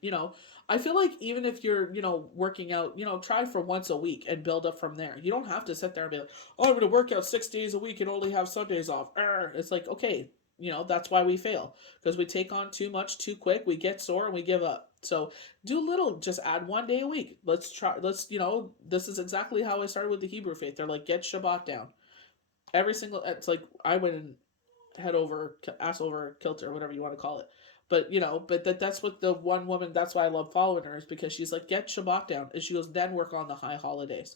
I feel like even if you're, working out, try for once a week and build up from there. You don't have to sit there and be like, oh, I'm going to work out 6 days a week and only have Sundays off. It's like, okay, that's why we fail, because we take on too much too quick, we get sore, and we give up. So do little, just add 1 day a week. Let's try, this is exactly how I started with the Hebrew faith. They're like, get Shabbat down. Every single, it's like, I went in head over, ass over kilter, whatever you want to call it. But, that's what the one woman, that's why I love following her, is because she's like, get Shabbat down. And she goes, then work on the high holidays.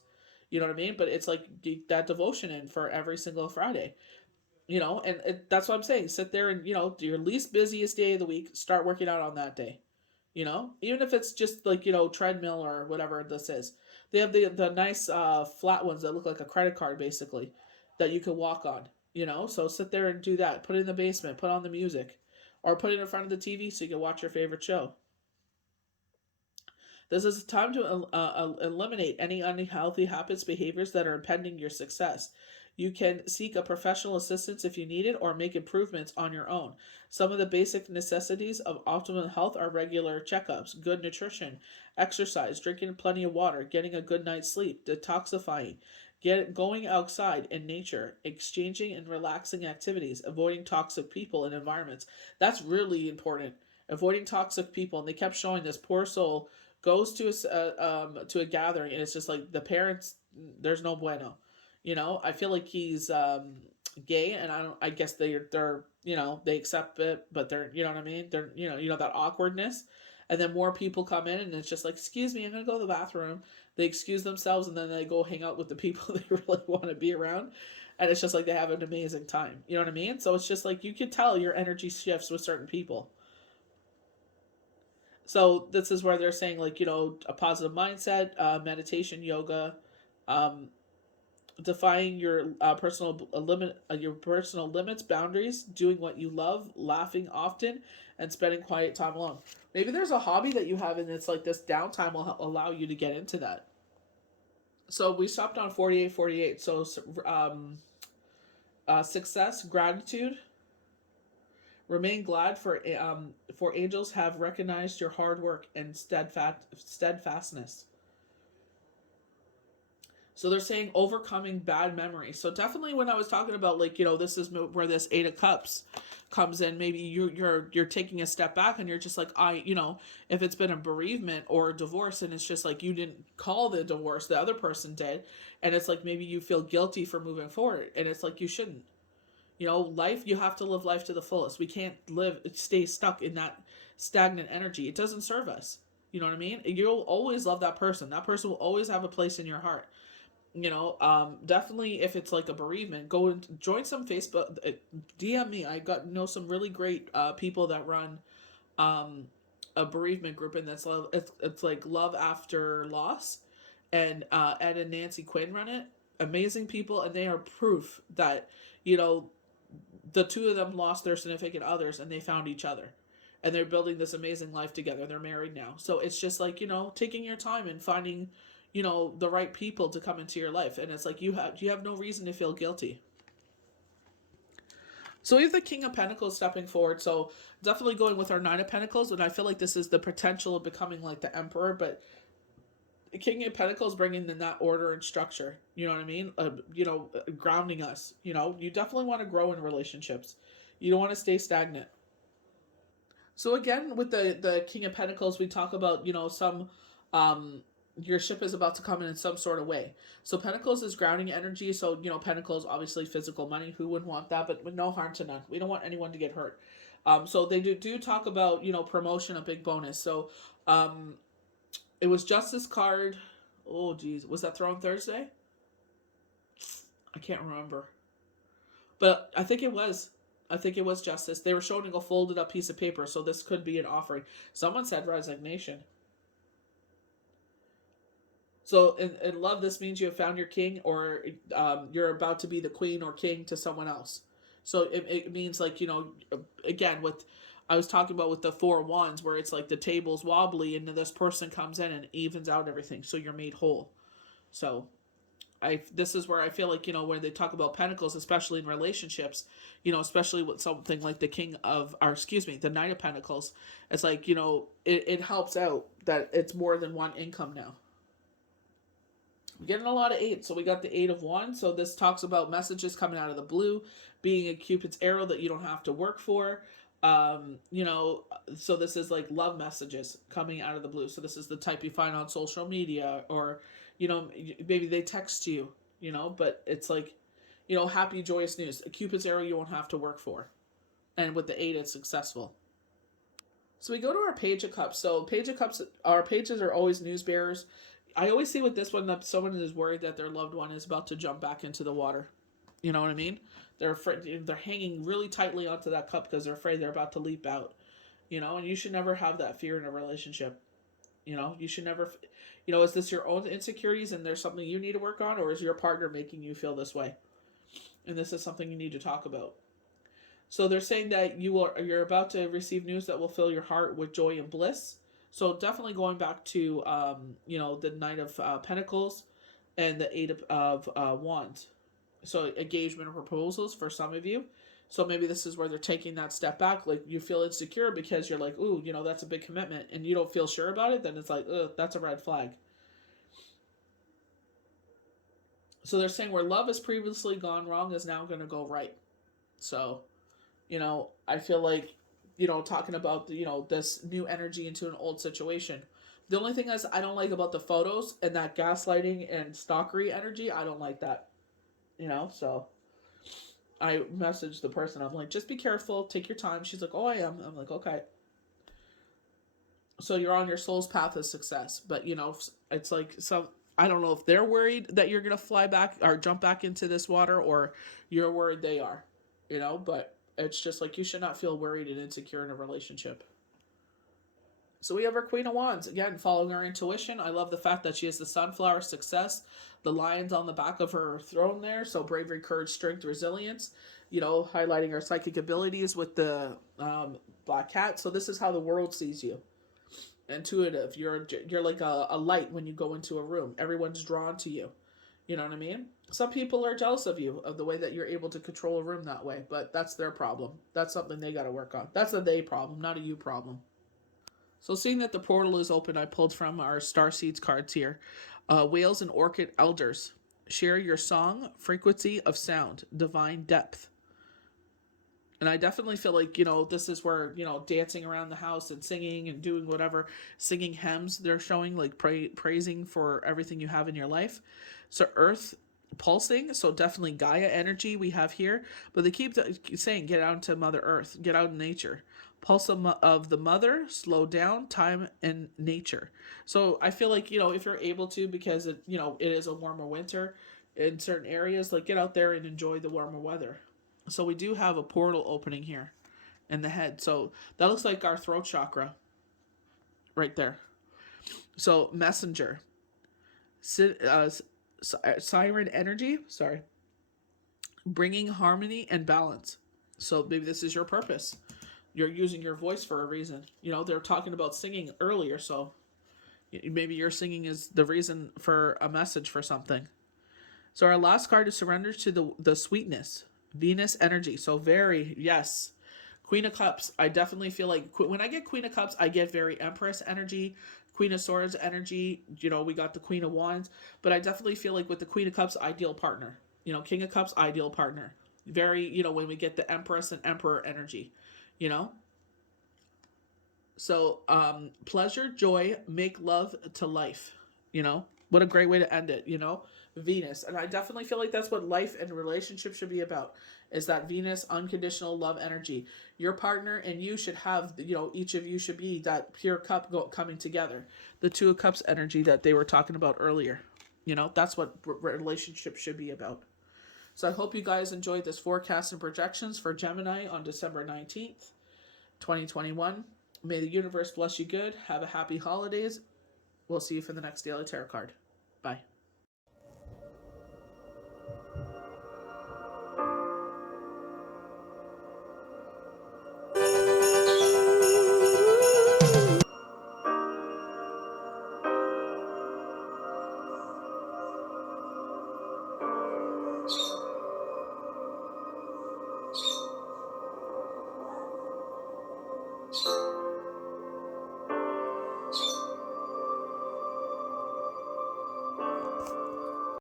You know what I mean? But it's like, that devotion in for every single Friday. And that's what I'm saying. Sit there and, do your least busiest day of the week, start working out on that day. Even if it's just like, treadmill or whatever this is. They have the nice flat ones that look like a credit card, basically, that you can walk on. So sit there and do that. Put it in the basement, put on the music, or put it in front of the TV so you can watch your favorite show. This is a time to eliminate any unhealthy habits, behaviors that are impeding your success. You can seek a professional assistance if you need it, or make improvements on your own. Some of the basic necessities of optimal health are regular checkups, good nutrition, exercise, drinking plenty of water, getting a good night's sleep, detoxifying, going outside in nature, exchanging and relaxing activities, avoiding toxic people and environments. That's really important. Avoiding toxic people. And they kept showing this poor soul goes to a gathering, and it's just like the parents. There's no bueno. I feel like he's gay, and I guess they're they accept it, but they're, you know what I mean. They're, that awkwardness, and then more people come in, and it's just like, excuse me, I'm gonna go to the bathroom. They excuse themselves, and then they go hang out with the people they really want to be around, and it's just like they have an amazing time. You know what I mean? So it's just like you could tell your energy shifts with certain people. So this is where they're saying, like, a positive mindset, meditation, yoga, um, defying your your personal limits, boundaries, doing what you love, laughing often, and spending quiet time alone. Maybe there's a hobby that you have, and it's like this downtime will allow you to get into that. So we stopped on 48, 48. So success, gratitude, remain glad, for angels have recognized your hard work and steadfastness. So they're saying overcoming bad memories. So definitely when I was talking about, like, this is where this 8 of Cups comes in. Maybe you're taking a step back and you're just like, if it's been a bereavement or a divorce and it's just like you didn't call the divorce, the other person did, and it's like maybe you feel guilty for moving forward, and it's like you shouldn't. Life, you have to live life to the fullest. We can't stay stuck in that stagnant energy. It doesn't serve us. You know what I mean? You'll always love that person. That person will always have a place in your heart. Definitely if it's like a bereavement, go and join some Facebook, DM me. I got know some really great people that run um a bereavement group, and that's love. It's like Love After Loss, and Ed and Nancy Quinn run it. Amazing people, and they are proof that you know the two of them lost their significant others and they found each other, and they're building this amazing life together. They're married now. So it's just like, taking your time and finding, the right people to come into your life. And it's like you have no reason to feel guilty. So we have the King of Pentacles stepping forward. So definitely going with our Nine of Pentacles. And I feel like this is the potential of becoming like the Emperor. But the King of Pentacles bringing in that order and structure. You know what I mean? Grounding us. You definitely want to grow in relationships. You don't want to stay stagnant. So again, with the King of Pentacles, we talk about, some your ship is about to come in some sort of way. So Pentacles is grounding energy. So, Pentacles, obviously physical money. Who wouldn't want that? But with no harm to none. We don't want anyone to get hurt. So they do talk about, promotion, a big bonus. So it was Justice card. Oh, geez. Was that Throne Thursday? I can't remember. But I think it was. I think it was Justice. They were showing a folded up piece of paper, so this could be an offering. Someone said resignation. So in love, this means you have found your king, or you're about to be the queen or king to someone else. So it means, like, again, with I was talking about with the Four of Wands, where it's like the table's wobbly and this person comes in and evens out everything, so you're made whole. So this is where I feel like, when they talk about Pentacles, especially in relationships, especially with something like the Knight of Pentacles, it's like, it helps out that it's more than one income now. We're getting a lot of 8. So we got the 8 of Wands. So this talks about messages coming out of the blue, being a Cupid's arrow that you don't have to work for. So this is like love messages coming out of the blue. So this is the type you find on social media, or, maybe they text you, but it's like, happy, joyous news. A Cupid's arrow you won't have to work for. And with the 8, it's successful. So we go to our Page of Cups. So Page of Cups, our pages are always news bearers. I always see with this one that someone is worried that their loved one is about to jump back into the water. You know what I mean? They're afraid. They're hanging really tightly onto that cup because they're afraid they're about to leap out. And you should never have that fear in a relationship. You should never. Is this your own insecurities and there's something you need to work on, or is your partner making you feel this way? And this is something you need to talk about. So they're saying that you're about to receive news that will fill your heart with joy and bliss. So definitely going back to the Knight of Pentacles and the 8 of Wands. So engagement or proposals for some of you. So maybe this is where they're taking that step back. Like, you feel insecure because you're like, ooh, that's a big commitment, and you don't feel sure about it. Then it's like, ugh, that's a red flag. So they're saying where love has previously gone wrong is now going to go right. So, I feel like, talking about, this new energy into an old situation. The only thing is I don't like about the photos and that gaslighting and stalkery energy. I don't like that. So I messaged the person. I'm like, just be careful. Take your time. She's like, oh, I am. I'm like, okay. So you're on your soul's path of success. But, it's like, so I don't know if they're worried that you're going to fly back or jump back into this water, or you're worried they are, but it's just like you should not feel worried and insecure in a relationship. So we have our Queen of Wands. Again, following our intuition. I love the fact that she has the sunflower, success, the lions on the back of her throne there. So bravery, courage, strength, resilience. Highlighting our psychic abilities with the black cat. So this is how the world sees you. Intuitive. You're like a light when you go into a room. Everyone's drawn to you. You know what I mean? Some people are jealous of you, of the way that you're able to control a room that way. But that's their problem. That's something they got to work on. That's a they problem, not a you problem. So seeing that the portal is open, I pulled from our Starseeds cards here. Whales and Orchid Elders. Share your song, frequency of sound, divine depth. And I definitely feel like, this is where, dancing around the house and singing and doing whatever, singing hymns they're showing, like praising for everything you have in your life. So earth pulsing, so definitely Gaia energy we have here. But they keep saying, get out into Mother Earth, get out in nature. Pulse of the mother, slow down, time and nature. So I feel like, if you're able to, because it is a warmer winter in certain areas, like get out there and enjoy the warmer weather. So we do have a portal opening here in the head. So that looks like our throat chakra right there. So messenger, siren energy, sorry, bringing harmony and balance. So maybe this is your purpose. You're using your voice for a reason. They're talking about singing earlier, so maybe your singing is the reason for a message for something. So our last card is surrender to the sweetness. Venus energy. So very, yes. Queen of Cups. I definitely feel like when I get Queen of Cups, I get very Empress energy, Queen of Swords energy. We got the Queen of Wands. But I definitely feel like with the Queen of Cups, ideal partner. King of Cups, ideal partner. Very, when we get the Empress and Emperor energy, So, pleasure, joy, make love to life. What a great way to end it, Venus. And I definitely feel like that's what life and relationship should be about, is that Venus unconditional love energy. Your partner and you should have, each of you should be that pure cup coming together. The Two of Cups energy that they were talking about earlier. That's what relationship should be about. So I hope you guys enjoyed this forecast and projections for Gemini on December 19th, 2021. May the universe bless you good. Have a happy holidays. We'll see you for the next Daily Tarot card.